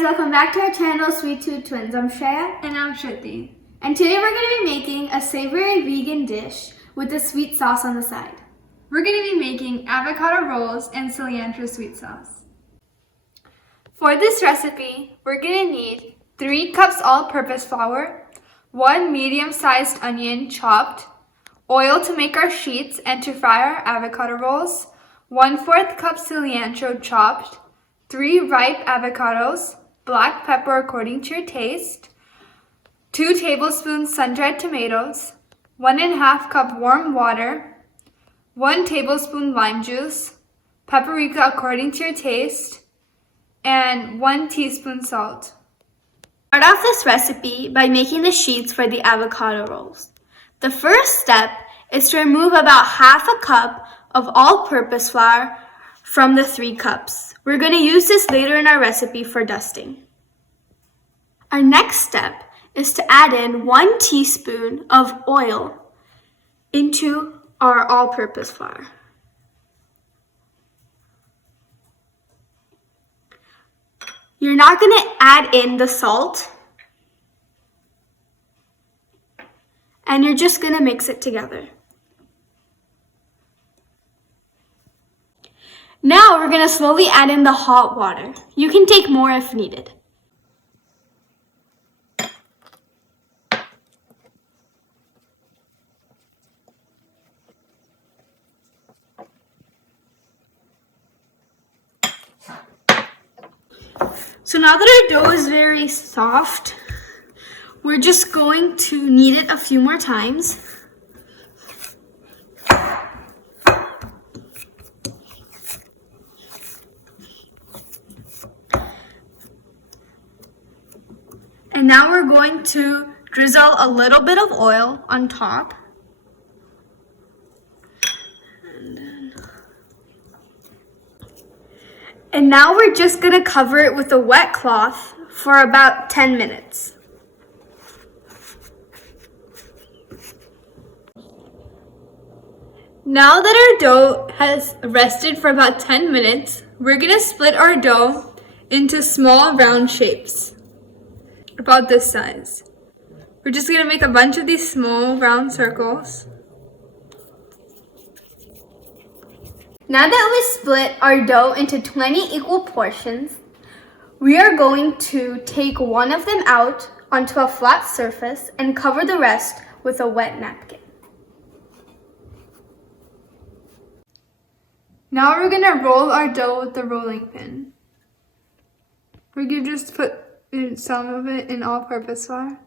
guys, welcome back to our channel, Sweet Tooth Twins. I'm Shreya. And I'm Shruti. And today we're going to be making a savory vegan dish with a sweet sauce on the side. We're going to be making avocado rolls and cilantro sweet sauce. For this recipe, we're going to need 3 cups all-purpose flour, 1 medium-sized onion chopped, oil to make our sheets and to fry our avocado rolls, 1/4 cup cilantro chopped, 3 ripe avocados, black pepper according to your taste, 2 tablespoons sun-dried tomatoes, 1½ cup warm water, 1 tablespoon lime juice, paprika according to your taste, and 1 teaspoon salt. Start off this recipe by making the sheets for the avocado rolls. The first step is to remove about ½ a cup of all-purpose flour from the 3 cups. We're going to use this later in our recipe for dusting. Our next step is to add in 1 teaspoon of oil into our all-purpose flour. You're not going to add in the salt, and you're just going to mix it together. Now we're going to slowly add in the hot water. You can take more if needed. So now that our dough is very soft, we're just going to knead it a few more times. And now we're going to drizzle a little bit of oil on top. And now we're just going to cover it with a wet cloth for about 10 minutes. Now that our dough has rested for about 10 minutes, we're going to split our dough into small round shapes, about this size. We're just going to make a bunch of these small round circles. Now that we split our dough into 20 equal portions, we are going to take one of them out onto a flat surface and cover the rest with a wet napkin. Now we're going to roll our dough with the rolling pin. We're going to just put some of it in all-purpose flour.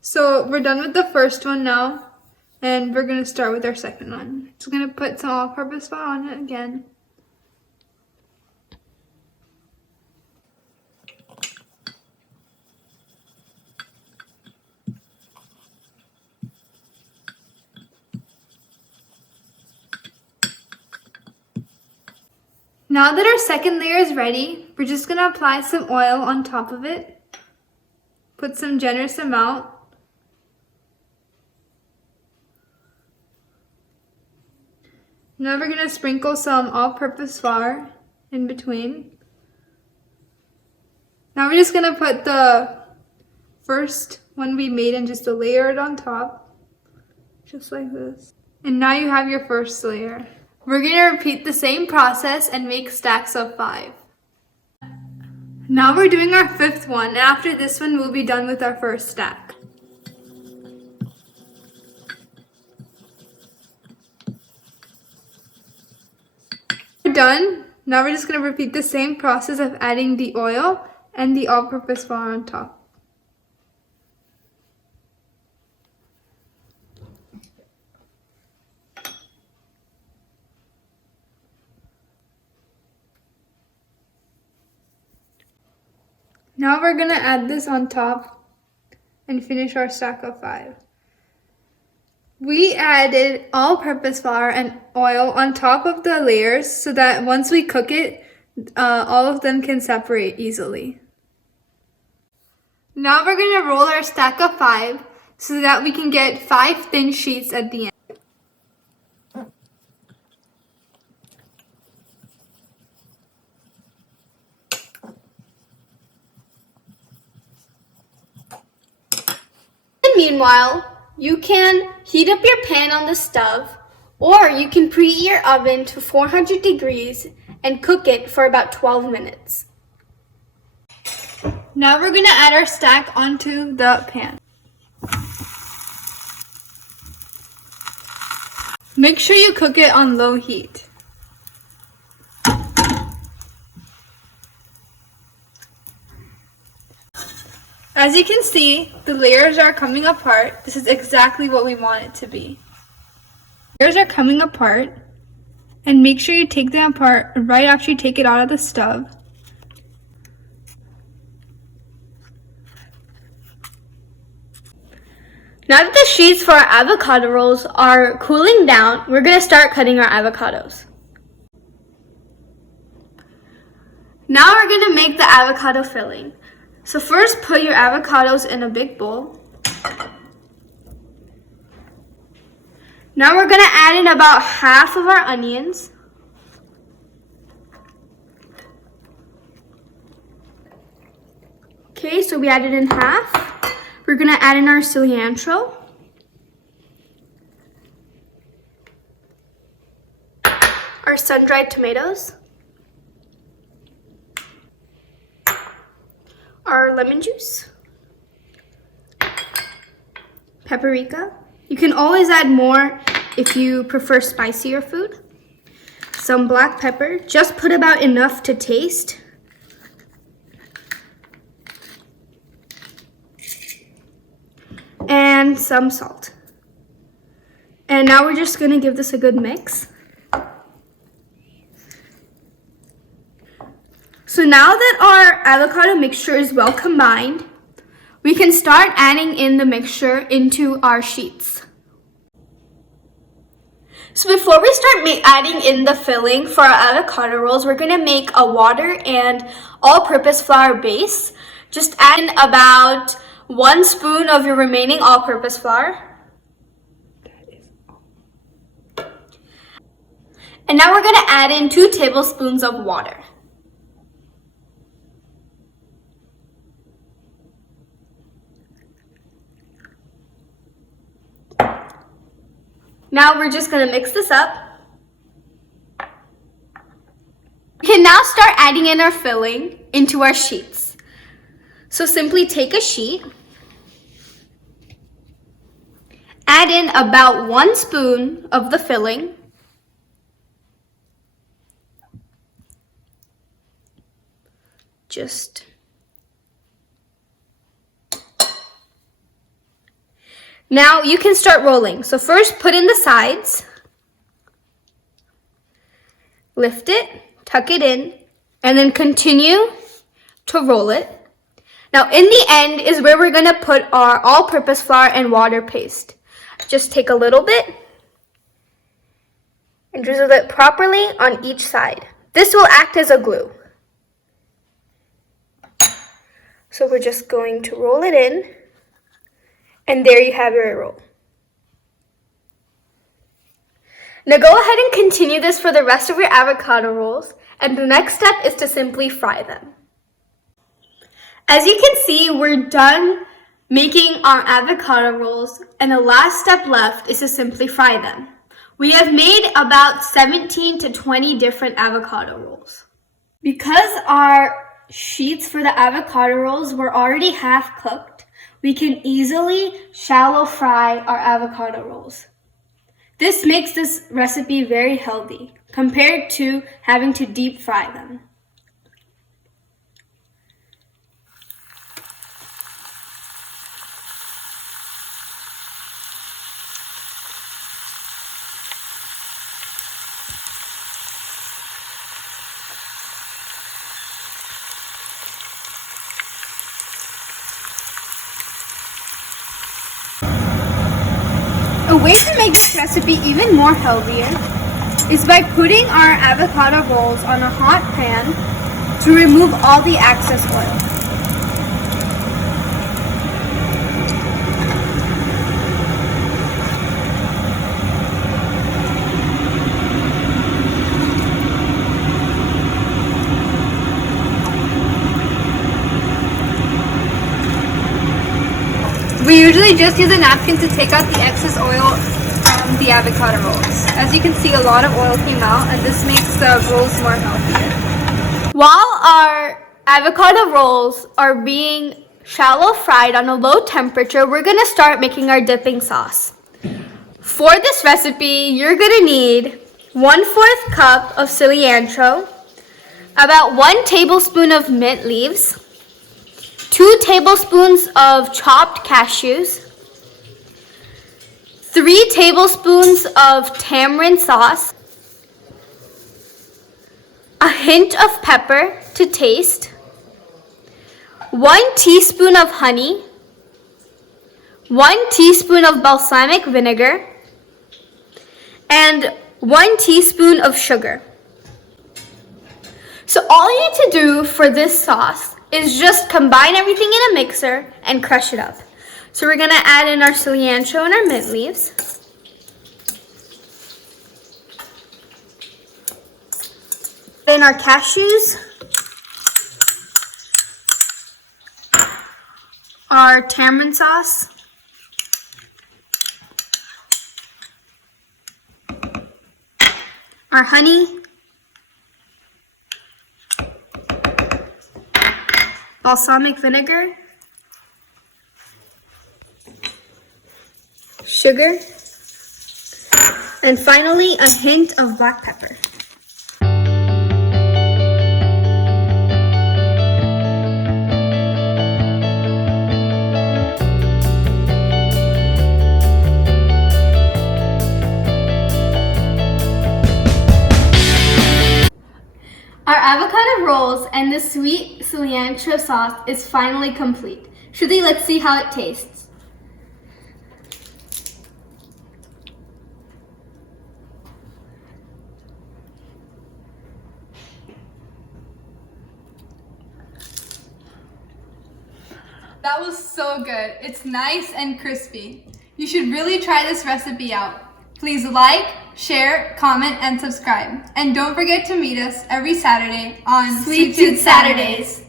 So we're done with the first one now, and we're going to start with our second one. Just going to put some all-purpose flour on it again. Now that our second layer is ready, we're just going to apply some oil on top of it. Put some generous amount. Now we're going to sprinkle some all-purpose flour in between. Now we're just going to put the first one we made and just layer it on top. Just like this. And now you have your first layer. We're going to repeat the same process and make stacks of 5. Now we're doing our 5th one, and after this one we'll be done with our first stack. We're done. Now we're just going to repeat the same process of adding the oil and the all-purpose flour on top. Now we're going to add this on top and finish our stack of 5. We added all-purpose flour and oil on top of the layers so that once we cook it, all of them can separate easily. Now we're going to roll our stack of 5 so that we can get 5 thin sheets at the end. Meanwhile, you can heat up your pan on the stove, or you can preheat your oven to 400 degrees and cook it for about 12 minutes. Now we're going to add our stack onto the pan. Make sure you cook it on low heat. As you can see, the layers are coming apart. This is exactly what we want it to be. Layers are coming apart, and make sure you take them apart right after you take it out of the stove. Now that the sheets for our avocado rolls are cooling down, we're going to start cutting our avocados. Now we're going to make the avocado filling. So first, put your avocados in a big bowl. Now we're going to add in about half of our onions. Okay, so we added in half. We're going to add in our cilantro. Our sun-dried tomatoes. Our lemon juice. Paprika. You can always add more if you prefer spicier food. Some black pepper. Just put about enough to taste. And some salt. And now we're just going to give this a good mix. So now that our avocado mixture is well combined, we can start adding in the mixture into our sheets. So before we start adding in the filling for our avocado rolls, we're going to make a water and all-purpose flour base. Just add in about 1 spoon of your remaining all-purpose flour. And now we're going to add in 2 tablespoons of water. Now we're just going to mix this up. We can now start adding in our filling into our sheets. So simply take a sheet, add in about 1 spoon of the filling, Now you can start rolling. So first put in the sides, lift it, tuck it in, and then continue to roll it. Now in the end is where we're going to put our all-purpose flour and water paste. Just take a little bit and drizzle it properly on each side. This will act as a glue. So we're just going to roll it in, and there you have your roll. Now go ahead and continue this for the rest of your avocado rolls, and the next step is to simply fry them. As you can see, we're done making our avocado rolls, and the last step left is to simply fry them. We have made about 17 to 20 different avocado rolls. Because our sheets for the avocado rolls were already half cooked, we can easily shallow fry our avocado rolls. This makes this recipe very healthy compared to having to deep fry them. A way to make this recipe even more healthier is by putting our avocado rolls on a hot pan to remove all the excess oil. usually just use a napkin to take out the excess oil from the avocado rolls. As you can see, a lot of oil came out, and this makes the rolls more healthier. While our avocado rolls are being shallow fried on a low temperature, we're gonna start making our dipping sauce. For this recipe, you're gonna need 1/4 cup of cilantro, about 1 tablespoon of mint leaves, 2 tablespoons of chopped cashews, 3 tablespoons of tamarind sauce, a hint of pepper to taste, 1 teaspoon of honey, 1 teaspoon of balsamic vinegar, and 1 teaspoon of sugar. So all you need to do for this sauce is just combine everything in a mixer and crush it up. So we're gonna add in our cilantro and our mint leaves. In our cashews, our tamarind sauce, our honey, balsamic vinegar, sugar, and finally a hint of black pepper. Our avocado rolls and the sweet cilantro sauce is finally complete. Shruti, let's see how it tastes. That was so good. It's nice and crispy. You should really try this recipe out. Please like, share, comment, and subscribe. And don't forget to meet us every Saturday on Sweet Tooth Saturdays.